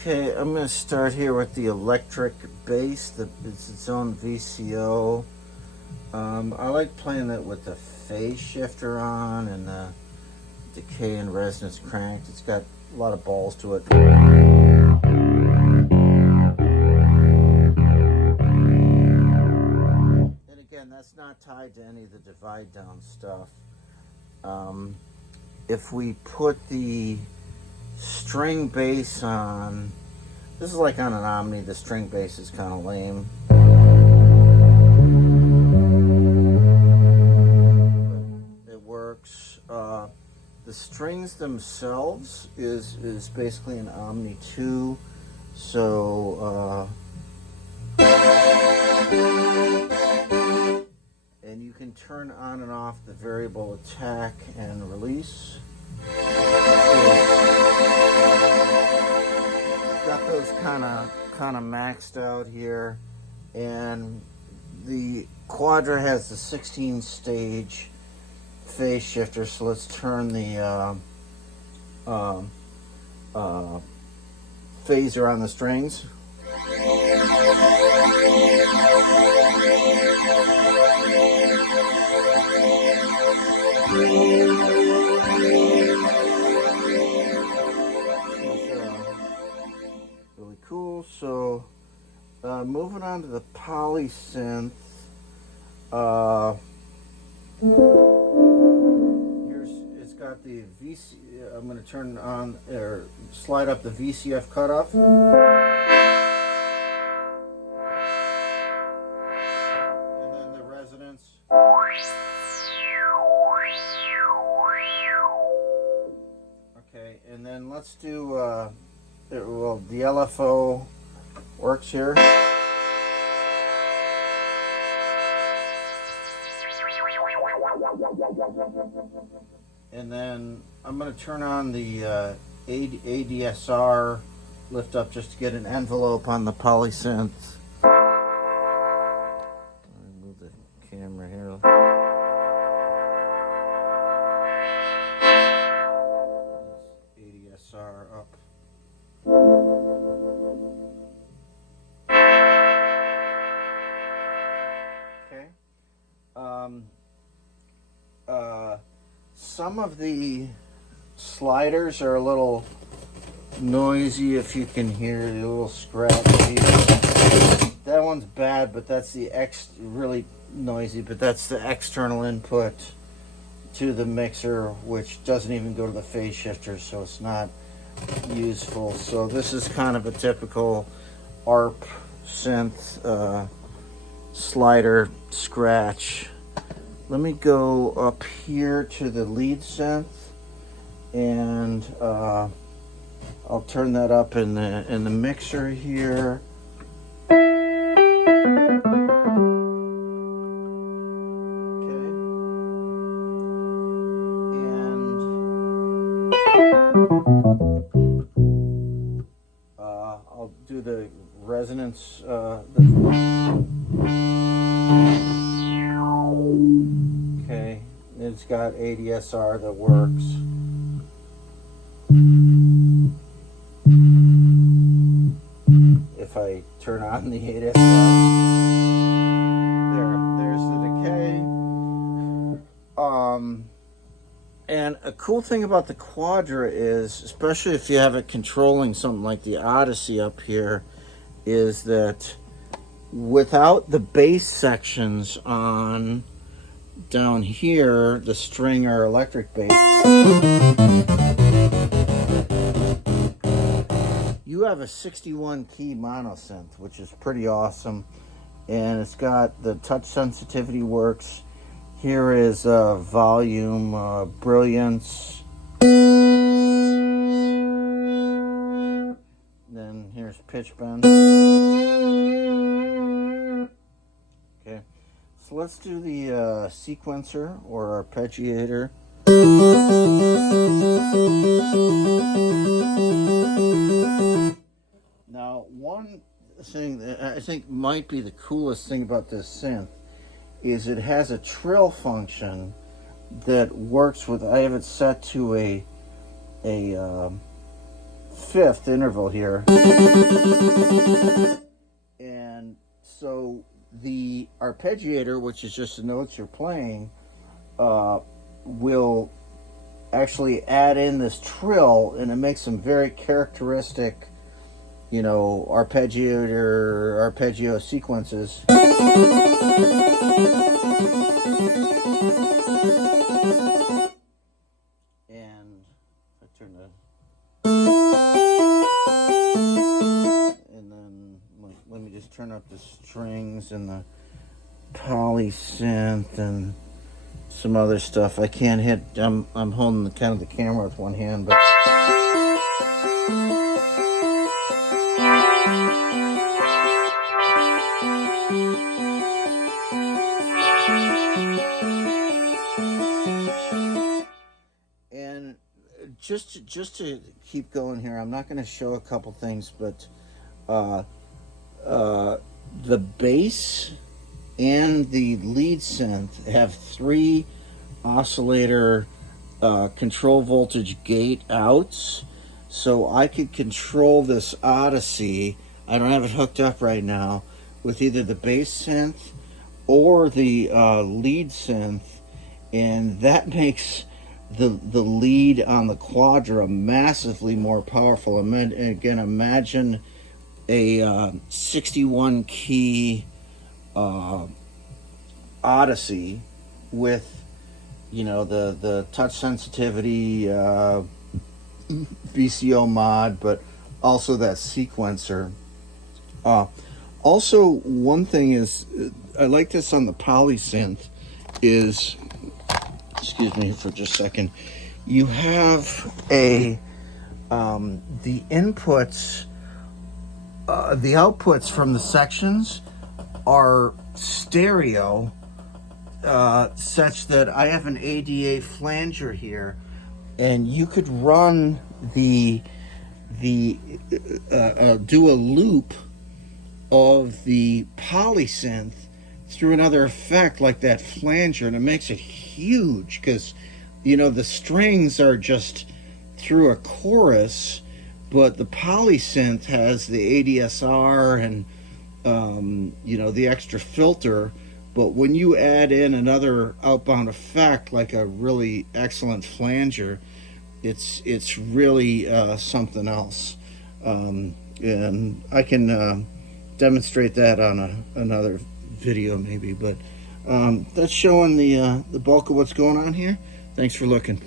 Okay, I'm going to start here with the electric bass. It's its own VCO. I like playing it with the phase shifter on and the decay and resonance cranked. It's got a lot of balls to it. And again, that's not tied to any of the divide down stuff. If we put the string bass on, this is like on an Omni, the string bass is kind of lame. But it works. The strings themselves is basically an Omni 2, so and you can turn on and off the variable attack and release. Got those kind of maxed out here, and the Quadra has the 16 stage phase shifter. So let's turn the phaser on the strings. Really cool. So moving on to the poly synth. It's got the VC. I'm going to turn on or slide up the VCF cutoff. And then the resonance. Okay, and then let's do, well, the LFO works here. And then I'm going to turn on the ADSR lift up just to get an envelope on the polysynth. Move the camera here. ADSR up. Okay. Some of the sliders are a little noisy, if you can hear the little scratchy. That one's bad, but that's the really noisy, but that's the external input to the mixer, which doesn't even go to the phase shifter, so it's not useful. So this is kind of a typical ARP synth slider scratch. Let me go up here to the lead synth, and I'll turn that up in the mixer here. Okay, and I'll do the resonance. Okay, it's got ADSR that works. If I turn on the ADSR, there's the decay. And a cool thing about the Quadra is, especially if you have it controlling something like the Odyssey up here, is that without the bass sections on down here, the string or electric bass, you have a 61 key mono synth, which is pretty awesome. And it's got the touch sensitivity works. Here is volume, brilliance. Then here's pitch bend. Okay, so let's do the sequencer or arpeggiator. Now, one thing that I think might be the coolest thing about this synth is it has a trill function that works with, I have it set to a fifth interval here. And so the arpeggiator, which is just the notes you're playing, will actually add in this trill, and it makes some very characteristic, you know, arpeggio sequences. And I turn the, and then let me just turn up the strings and the polysynth and some other stuff. I can't hit. I'm holding the kind of the camera with one hand, but. And just to keep going here, I'm not going to show a couple things, but the bass and the lead synth have 3 oscillator control voltage gate outs, so I could control this Odyssey. I don't have it hooked up right now with either the bass synth or the lead synth, and that makes the lead on the Quadra massively more powerful. And again, imagine a 61 key Odyssey with, you know, the touch sensitivity, VCO mod, but also that sequencer. Also, one thing is, I like this on the polysynth, is, excuse me for just a second, you have a the inputs, the outputs from the sections are stereo, such that I have an ADA flanger here, and you could run do a loop of the polysynth through another effect like that flanger, and it makes it huge because, you know, the strings are just through a chorus, but the polysynth has the ADSR and you know, the extra filter. But when you add in another outbound effect like a really excellent flanger, it's really something else. And I can demonstrate that on another video maybe, but that's showing the bulk of what's going on here. Thanks for looking.